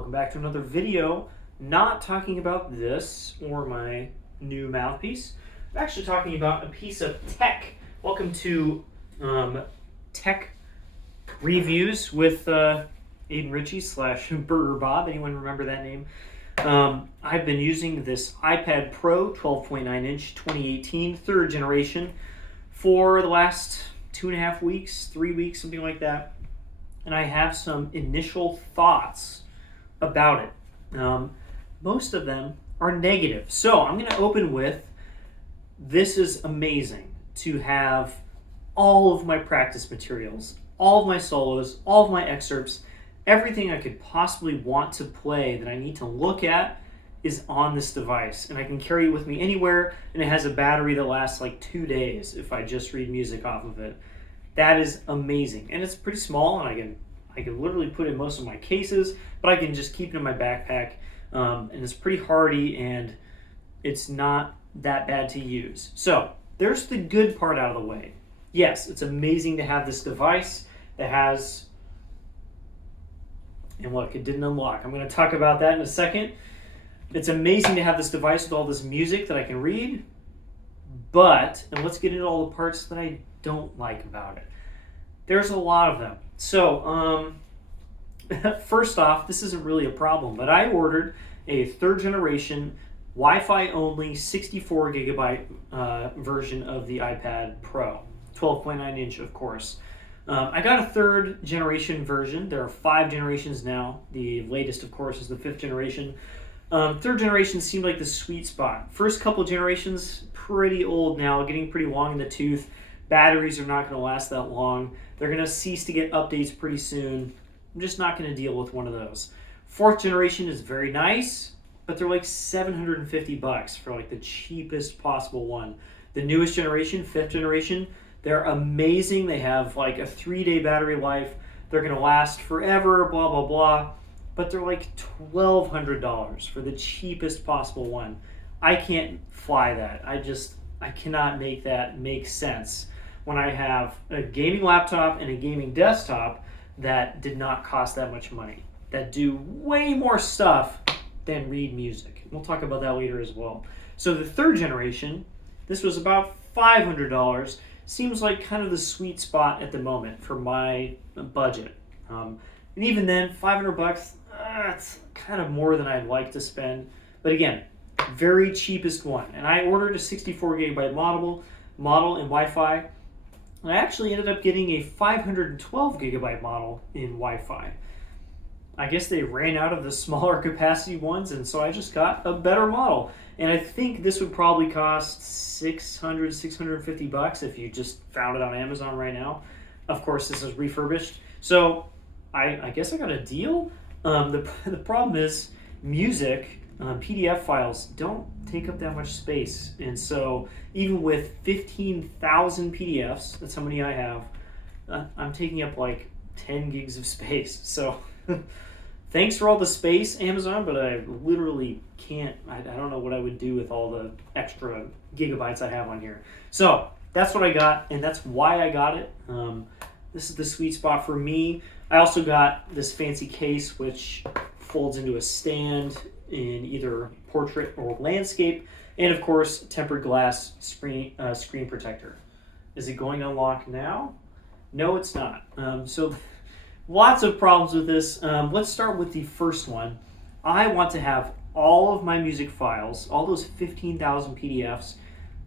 Welcome back to another video. Not talking about this or my new mouthpiece. I'm actually talking about a piece of tech. Welcome to Tech Reviews with Aiden Ritchie / Burger Bob. Anyone remember that name? I've been using this iPad Pro 12.9 inch 2018 third generation for the last 2.5 weeks, 3 weeks, something like that. And I have some initial thoughts about it. Most of them are negative. So I'm going to open with, this is amazing to have all of my practice materials, all of my solos, all of my excerpts, everything I could possibly want to play that I need to look at is on this device. And I can carry it with me anywhere, and it has a battery that lasts like 2 days if I just read music off of it. That is amazing. And it's pretty small, and I can literally put it in most of my cases, but I can just keep it in my backpack. And it's pretty hardy, and it's not that bad to use. So there's the good part out of the way. Yes, it's amazing to have this device that has, and look, it didn't unlock. I'm going to talk about that in a second. It's amazing to have this device with all this music that I can read, but, and let's get into all the parts that I don't like about it. There's a lot of them. So, first off, this isn't really a problem, but I ordered a third generation Wi-Fi only 64 gigabyte version of the iPad Pro, 12.9 inch, of course. I got a third generation version. There are 5 generations now. The latest, of course, is the 5th generation. Third generation seemed like the sweet spot. First couple generations, pretty old now, getting pretty long in the tooth. Batteries are not going to last that long. They're going to cease to get updates pretty soon. I'm just not going to deal with one of those. 4th generation is very nice, but they're like $750 for like the cheapest possible one. The newest generation, 5th generation, they're amazing. They have like a 3-day battery life. They're going to last forever, blah, blah, blah. But they're like $1,200 for the cheapest possible one. I can't fly that. I cannot make that make sense when I have a gaming laptop and a gaming desktop that did not cost that much money, that do way more stuff than read music. We'll talk about that later as well. So the 3rd generation, this was about $500. Seems like kind of the sweet spot at the moment for my budget. And even then, $500, it's kind of more than I'd like to spend. But again, very cheapest one. And I ordered a 64 gigabyte model in Wi-Fi. I actually ended up getting a 512 gigabyte model in Wi-Fi. I guess they ran out of the smaller capacity ones, and so I just got a better model. And I think this would probably cost $650 if you just found it on Amazon right now. Of course, this is refurbished. So I guess I got a deal. The problem is music, PDF files don't take up that much space. And so even with 15,000 PDFs, that's how many I have, I'm taking up like 10 gigs of space. So thanks for all the space, Amazon, but I literally can't, I don't know what I would do with all the extra gigabytes I have on here. So that's what I got, and that's why I got it. This is the sweet spot for me. I also got this fancy case, which folds into a stand in either portrait or landscape, and of course, tempered glass screen protector. Is it going to unlock now? No, it's not. So lots of problems with this. Let's start with the first one. I want to have all of my music files, all those 15,000 PDFs,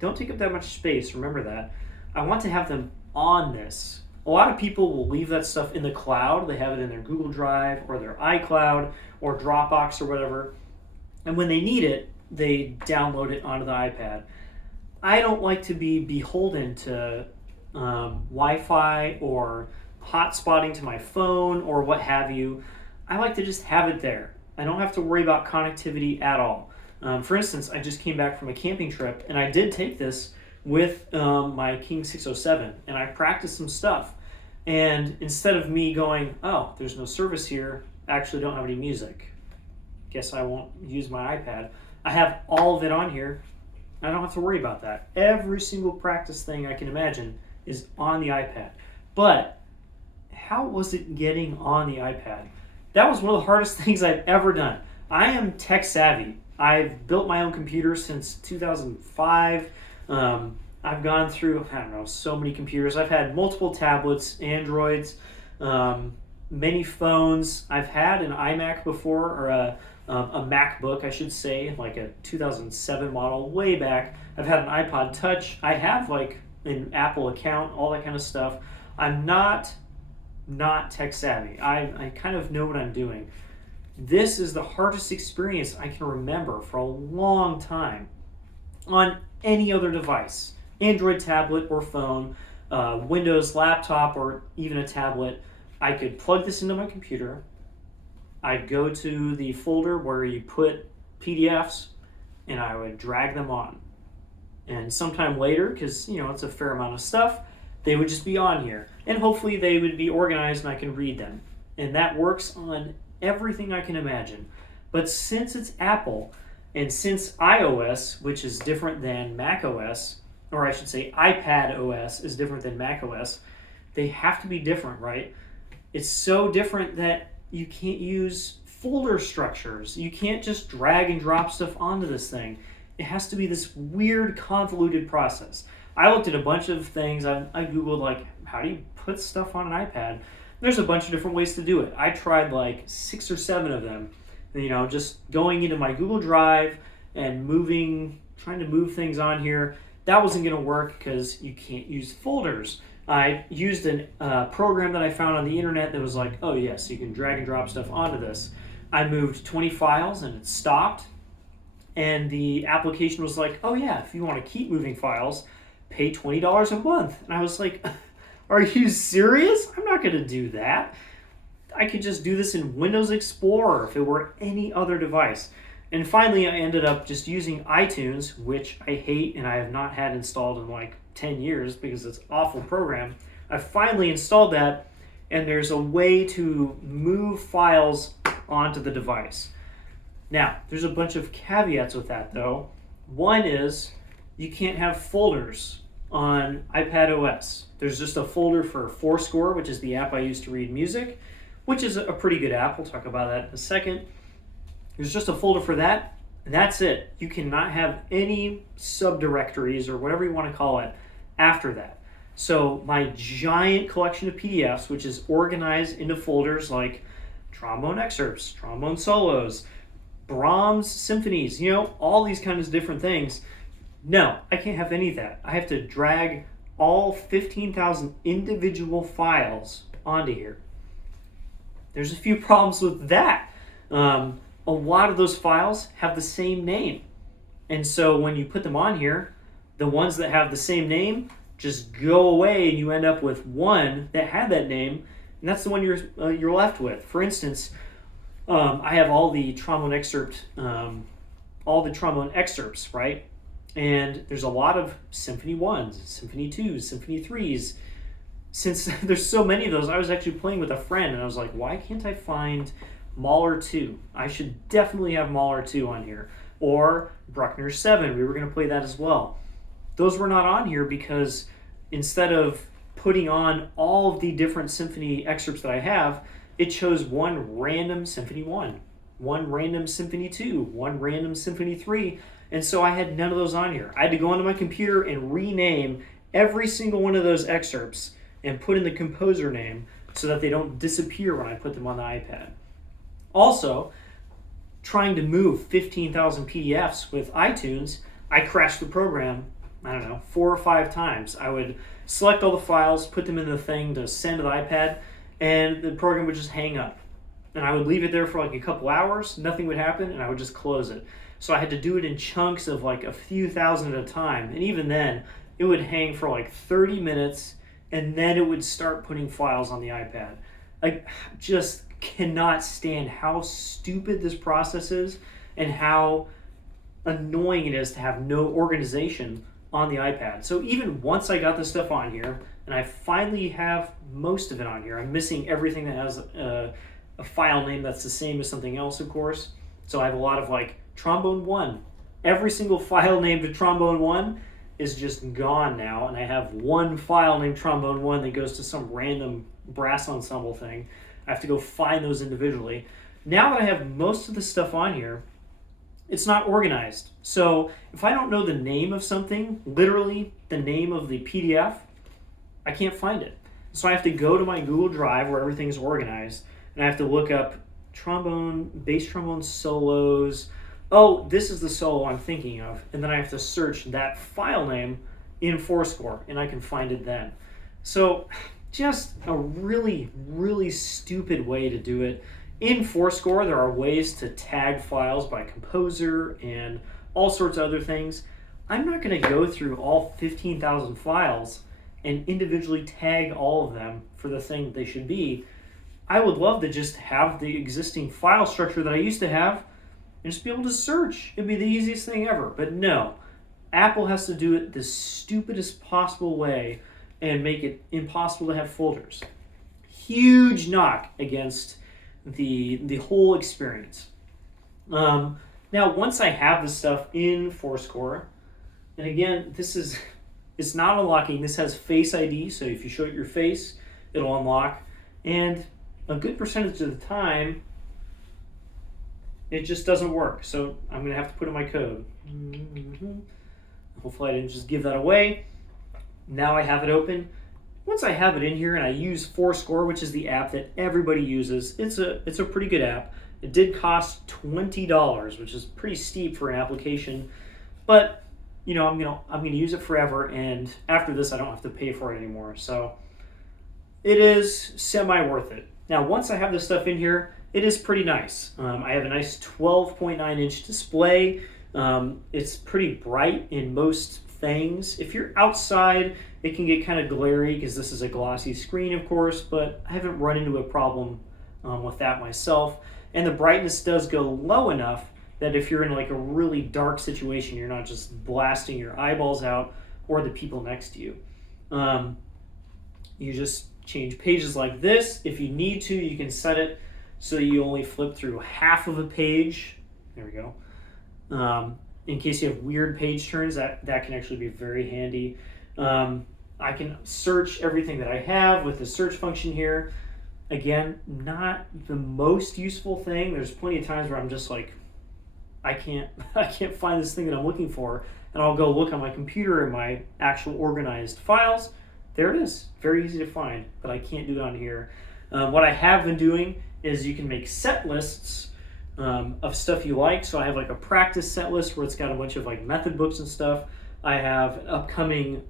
don't take up that much space, remember that. I want to have them on this. A lot of people will leave that stuff in the cloud. They have it in their Google Drive or their iCloud or Dropbox or whatever. And when they need it, they download it onto the iPad. I don't like to be beholden to Wi-Fi or hotspotting to my phone or what have you. I like to just have it there. I don't have to worry about connectivity at all. For instance, I just came back from a camping trip, and I did take this with my King 607, and I practiced some stuff. And instead of me going, oh, there's no service here, I actually don't have any music, guess I won't use my iPad, I have all of it on here. I don't have to worry about that. Every single practice thing I can imagine is on the iPad. But how was it getting on the iPad? That was one of the hardest things I've ever done. I am tech savvy. I've built my own computer since 2005. I've gone through, I don't know, so many computers. I've had multiple tablets, Androids, many phones. I've had an iMac before, or a MacBook, I should say, like a 2007 model, way back. I've had an iPod Touch. I have like an Apple account, all that kind of stuff. I'm not tech savvy. I kind of know what I'm doing. This is the hardest experience I can remember for a long time on any other device, Android tablet or phone, Windows laptop, or even a tablet. I could plug this into my computer. I'd go to the folder where you put PDFs, and I would drag them on. And sometime later, because it's a fair amount of stuff, they would just be on here. And hopefully they would be organized and I can read them. And that works on everything I can imagine. But since it's Apple, and since iOS, which is different than macOS, or I should say iPad OS is different than macOS, they have to be different, right? It's so different that you can't use folder structures. You can't just drag and drop stuff onto this thing. It has to be this weird, convoluted process. I looked at a bunch of things. I Googled, like, how do you put stuff on an iPad? There's a bunch of different ways to do it. I tried like 6 or 7 of them. Just going into my Google Drive and trying to move things on here. That wasn't going to work because you can't use folders. I used a program that I found on the internet that was like, oh yes, you can drag and drop stuff onto this. I moved 20 files and it stopped. And the application was like, oh yeah, if you want to keep moving files, pay $20 a month. And I was like, are you serious? I'm not going to do that. I could just do this in Windows Explorer if it were any other device. And finally, I ended up just using iTunes, which I hate and I have not had installed in like 10 years because it's an awful program. I finally installed that, and there's a way to move files onto the device. Now, there's a bunch of caveats with that, though. One is you can't have folders on iPad OS. There's just a folder for forscore, which is the app I use to read music, which is a pretty good app. We'll talk about that in a second. There's just a folder for that, and that's it. You cannot have any subdirectories or whatever you want to call it after that. So my giant collection of PDFs, which is organized into folders like trombone excerpts, trombone solos, Brahms symphonies, all these kinds of different things. No, I can't have any of that. I have to drag all 15,000 individual files onto here. There's a few problems with that. A lot of those files have the same name. And so when you put them on here, the ones that have the same name just go away and you end up with one that had that name, and that's the one you're left with. For instance, I have all the trombone excerpts, right? And there's a lot of Symphony 1s, Symphony 2s, Symphony 3s. Since there's so many of those, I was actually playing with a friend, and I was like, why can't I find Mahler 2? I should definitely have Mahler 2 on here. Or Bruckner 7, we were going to play that as well. Those were not on here because instead of putting on all of the different symphony excerpts that I have, it chose one random Symphony 1, one random Symphony 2, one random Symphony 3, and so I had none of those on here. I had to go onto my computer and rename every single one of those excerpts and put in the composer name so that they don't disappear when I put them on the iPad. Also, trying to move 15,000 PDFs with iTunes, I crashed the program, 4 or 5 times. I would select all the files, put them in the thing to send to the iPad, and the program would just hang up. And I would leave it there for like a couple hours, nothing would happen, and I would just close it. So I had to do it in chunks of like a few thousand at a time. And even then, it would hang for like 30 minutes, and then it would start putting files on the iPad. I just cannot stand how stupid this process is and how annoying it is to have no organization on the iPad. So even once I got this stuff on here, and I finally have most of it on here, I'm missing everything that has a file name that's the same as something else, of course. So I have a lot of like trombone 1. Every single file named trombone 1 is just gone now, and I have one file named trombone 1 that goes to some random brass ensemble thing. I have to go find those individually. Now that I have most of the stuff on here, it's not organized. So if I don't know the name of something, literally the name of the PDF, I can't find it. So I have to go to my Google Drive where everything's organized, and I have to look up trombone, bass trombone solos. Oh, this is the solo I'm thinking of. And then I have to search that file name in Forscore, and I can find it then. So just a really, really stupid way to do it. In Forscore, there are ways to tag files by composer and all sorts of other things. I'm not going to go through all 15,000 files and individually tag all of them for the thing they should be. I would love to just have the existing file structure that I used to have and just be able to search. It'd be the easiest thing ever. But no, Apple has to do it the stupidest possible way and make it impossible to have folders. Huge knock against the whole experience. Now, once I have the stuff in Forscore, and again, it's not unlocking. This has Face ID, so if you show it your face, it'll unlock. And a good percentage of the time, it just doesn't work. So I'm going to have to put in my code. Hopefully I didn't just give that away. Now I have it open. Once I have it in here and I use Forscore, which is the app that everybody uses, it's a pretty good app. It did cost $20, which is pretty steep for an application, but you know, I'm gonna use it forever, and after this I don't have to pay for it anymore. So it is semi worth it. Now once I have this stuff in here, it is pretty nice. I have a nice 12.9-inch display. It's pretty bright in most things. If you're outside, it can get kind of glary because this is a glossy screen, of course, but I haven't run into a problem with that myself. And the brightness does go low enough that if you're in like a really dark situation, you're not just blasting your eyeballs out or the people next to you. You just change pages like this. If you need to, you can set it so you only flip through half of a page. There we go. In case you have weird page turns, that can actually be very handy. I can search everything that I have with the search function here. Again, not the most useful thing. There's plenty of times where I'm just like, I can't find this thing that I'm looking for, and I'll go look on my computer in my actual organized files. There it is, very easy to find, but I can't do it on here. What I have been doing is you can make set lists of stuff you like. So I have like a practice set list where it's got a bunch of like method books and stuff. I have an upcoming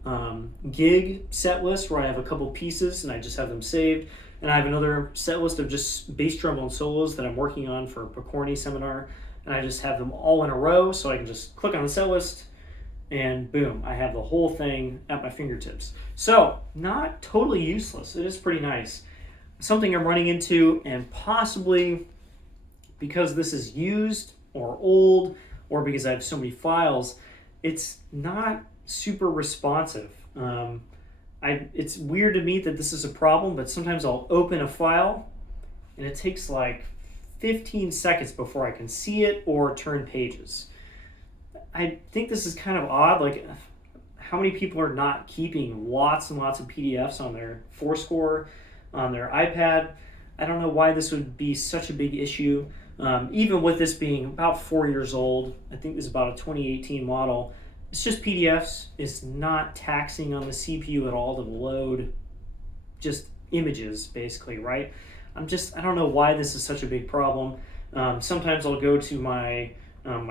gig set list where I have a couple pieces and I just have them saved. And I have another set list of just bass trombone solos that I'm working on for a Pokorny seminar. And I just have them all in a row, so I can just click on the set list and boom, I have the whole thing at my fingertips. So not totally useless. It is pretty nice. Something I'm running into, and possibly because this is used or old or because I have so many files, it's not super responsive. It's weird to me that this is a problem, but sometimes I'll open a file and it takes like 15 seconds before I can see it or turn pages. I think this is kind of odd. Like, how many people are not keeping lots and lots of PDFs on their forscore, on their iPad? I don't know why this would be such a big issue. Even with this being about 4 years old, I think this is about a 2018 model. It's just PDFs. It's not taxing on the CPU at all to load just images, basically, right? I don't know why this is such a big problem. Sometimes I'll go to my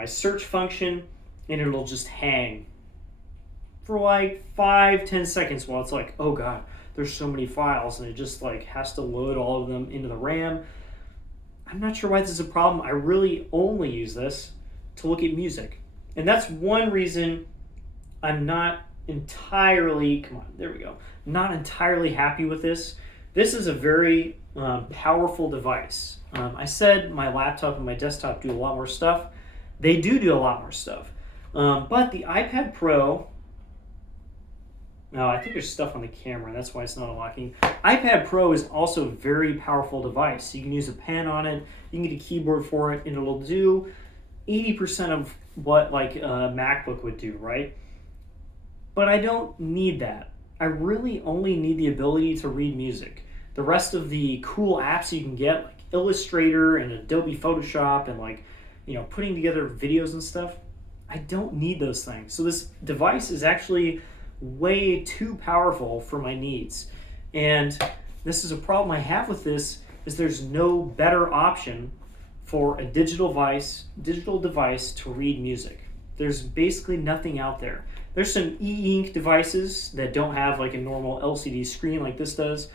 search function and it'll just hang for like 5-10 seconds while it's like, oh god, there's so many files, and it just like has to load all of them into the RAM. I'm not sure why this is a problem. I really only use this to look at music. And that's one reason I'm not entirely, not entirely happy with this. This is a very powerful device. I said my laptop and my desktop do a lot more stuff. They do a lot more stuff. But the iPad Pro, no, I think there's stuff on the camera. That's why it's not unlocking. iPad Pro is also a very powerful device. You can use a pen on it. You can get a keyboard for it, and it'll do 80% of what like a MacBook would do, right? But I don't need that. I really only need the ability to read music. the rest of the cool apps you can get, like Illustrator and Adobe Photoshop and like, putting together videos and stuff, I don't need those things. So this device is actually way too powerful for my needs. And this is a problem I have with this, is there's no better option for a digital device to read music. There's basically nothing out there. There's some e-ink devices that don't have like a normal LCD screen like this does.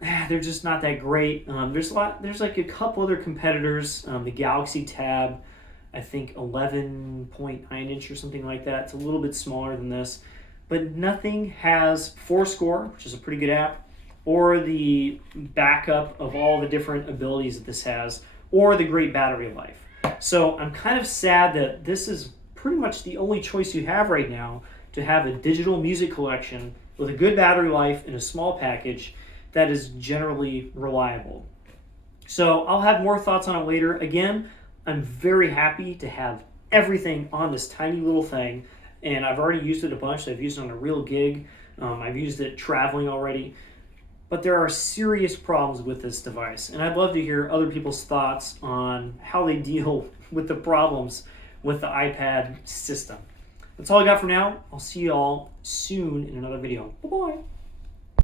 They're just not that great. There's like a couple other competitors. The Galaxy Tab, I think 11.9 inch or something like that. It's a little bit smaller than this, but nothing has forscore, which is a pretty good app, or the backup of all the different abilities that this has, or the great battery life. So I'm kind of sad that this is pretty much the only choice you have right now to have a digital music collection with a good battery life in a small package that is generally reliable. So I'll have more thoughts on it later. Again, I'm very happy to have everything on this tiny little thing, and I've already used it a bunch. I've used it on a real gig. I've used it traveling already. But there are serious problems with this device, and I'd love to hear other people's thoughts on how they deal with the problems with the iPad system. That's all I got for now. I'll see you all soon in another video. Bye-bye.